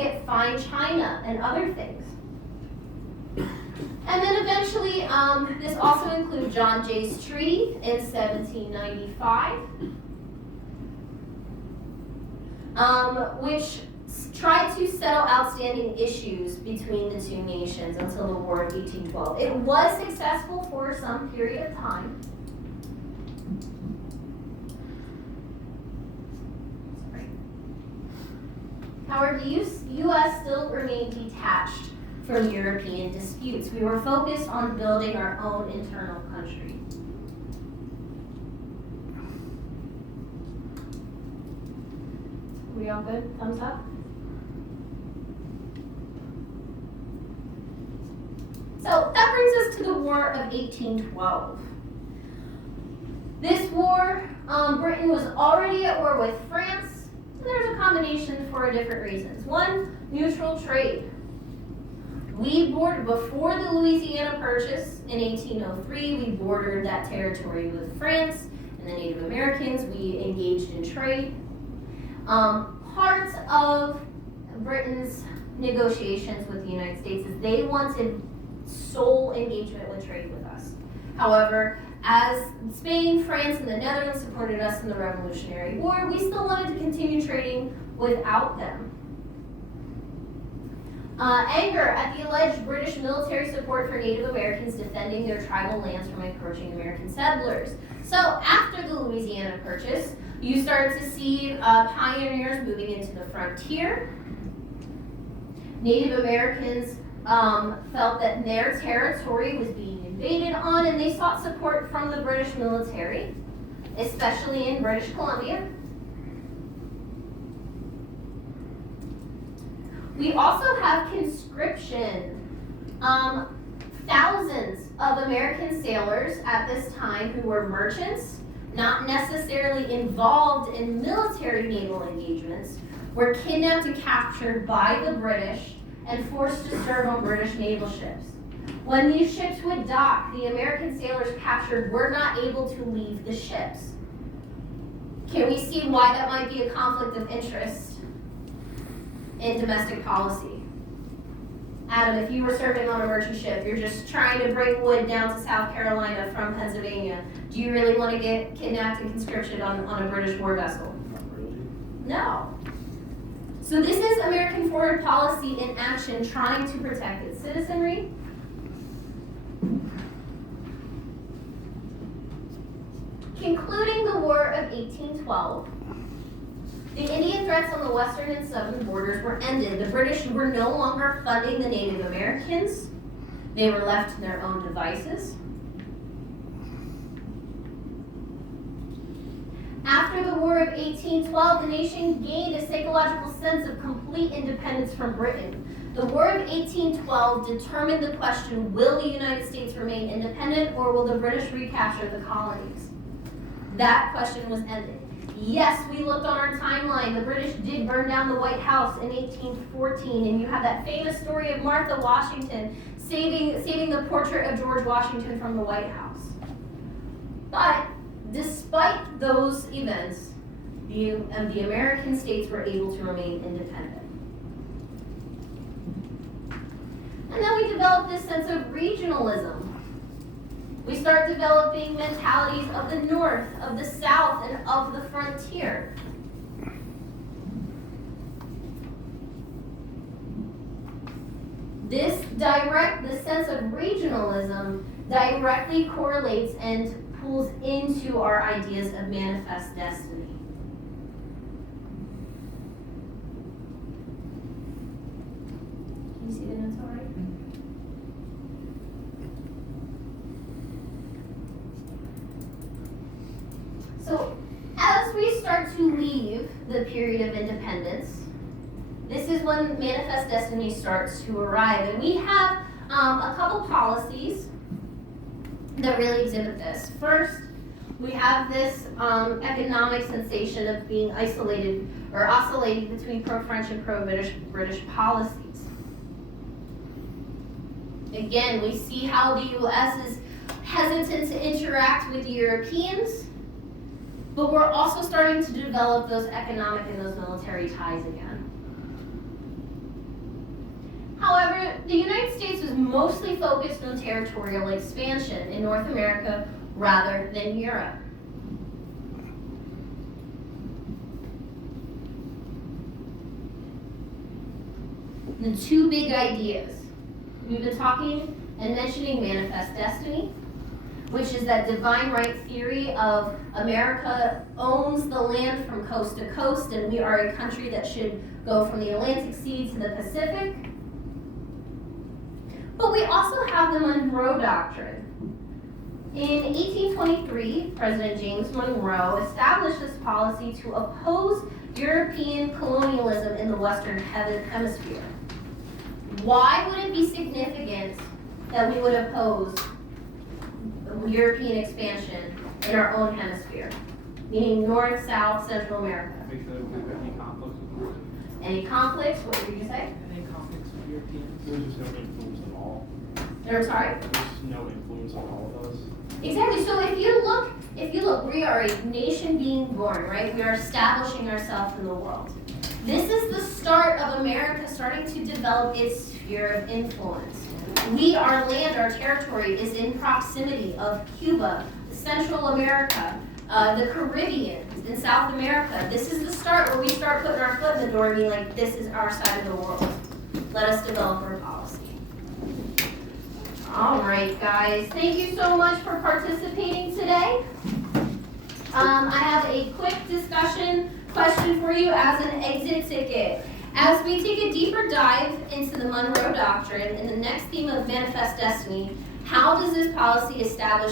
get fine china and other things. And then eventually, this also includes John Jay's Treaty in 1795, which tried to settle outstanding issues between the two nations until the War of 1812. It was successful for some period of time. However, the U.S. still remained detached from European disputes. We were focused on building our own internal country. We all good? Thumbs up? So that brings us to the War of 1812. This war, Britain was already at war with France. There's a combination for different reasons. One, neutral trade. We bordered, before the Louisiana Purchase in 1803, we bordered that territory with France and the Native Americans. We engaged in trade. Part of Britain's negotiations with the United States is they wanted sole engagement with trade with us. However, as Spain, France, and the Netherlands supported us in the Revolutionary War, we still wanted to continue trading without them. Anger at the alleged British military support for Native Americans defending their tribal lands from encroaching American settlers. So after the Louisiana Purchase, you started to see pioneers moving into the frontier. Native Americans felt that their territory was being invaded on, and they sought support from the British military, especially in British Columbia. We also have conscription. Thousands of American sailors at this time who were merchants, not necessarily involved in military naval engagements, were kidnapped and captured by the British and forced to serve on British naval ships. When these ships would dock, the American sailors captured were not able to leave the ships. Can we see why that might be a conflict of interest in domestic policy? Adam, if you were serving on a merchant ship, you're just trying to bring wood down to South Carolina from Pennsylvania, do you really want to get kidnapped and conscripted on a British war vessel? No. So this is American foreign policy in action, trying to protect its citizenry. Concluding the War of 1812, the Indian threats on the western and southern borders were ended. The British were no longer funding the Native Americans. They were left to their own devices. After the War of 1812, the nation gained a psychological sense of complete independence from Britain. The War of 1812 determined the question, will the United States remain independent or will the British recapture the colonies? That question was ended. Yes, we looked on our timeline. The British did burn down the White House in 1814, and you have that famous story of Martha Washington saving the portrait of George Washington from the White House. But despite those events, the American states were able to remain independent. And then we developed this sense of regionalism. We start developing mentalities of the North, of the South, and of the frontier. The sense of regionalism directly correlates and pulls into our ideas of manifest destiny. Can you see the notes all right? So, as we start to leave the period of independence, this is when manifest destiny starts to arrive. And we have a couple policies that really exhibit this. First, we have this economic sensation of being isolated or oscillating between pro-French and pro-British policies. Again, we see how the U.S. is hesitant to interact with Europeans, but we're also starting to develop those economic and those military ties again. the United States was mostly focused on territorial expansion in North America rather than Europe. The two big ideas. We've been talking and mentioning manifest destiny, which is that divine right theory of America owns the land from coast to coast, and we are a country that should go from the Atlantic Sea to the Pacific. But we also have the Monroe Doctrine. In 1823, President James Monroe established this policy to oppose European colonialism in the Western Hemisphere. Why would it be significant that we would oppose European expansion in our own hemisphere? Meaning North, South, Central America. Because of any conflicts with Europe. Any conflicts? What did you say? Any conflicts with Europeans? There's just no influence at all. I'm sorry? There's no influence on all of us. Exactly. So if you look, we are a nation being born, right? We are establishing ourselves in the world. This is the start of America starting to develop its sphere of influence. Our land, our territory is in proximity of Cuba, Central America, the Caribbean, in South America. This is the start where we start putting our foot in the door and being like, this is our side of the world. Let us develop our policy. All right, guys. Thank you so much for participating today. I have a quick discussion question for you as an exit ticket. As we take a deeper dive into the Monroe Doctrine and the next theme of manifest destiny, how does this policy establish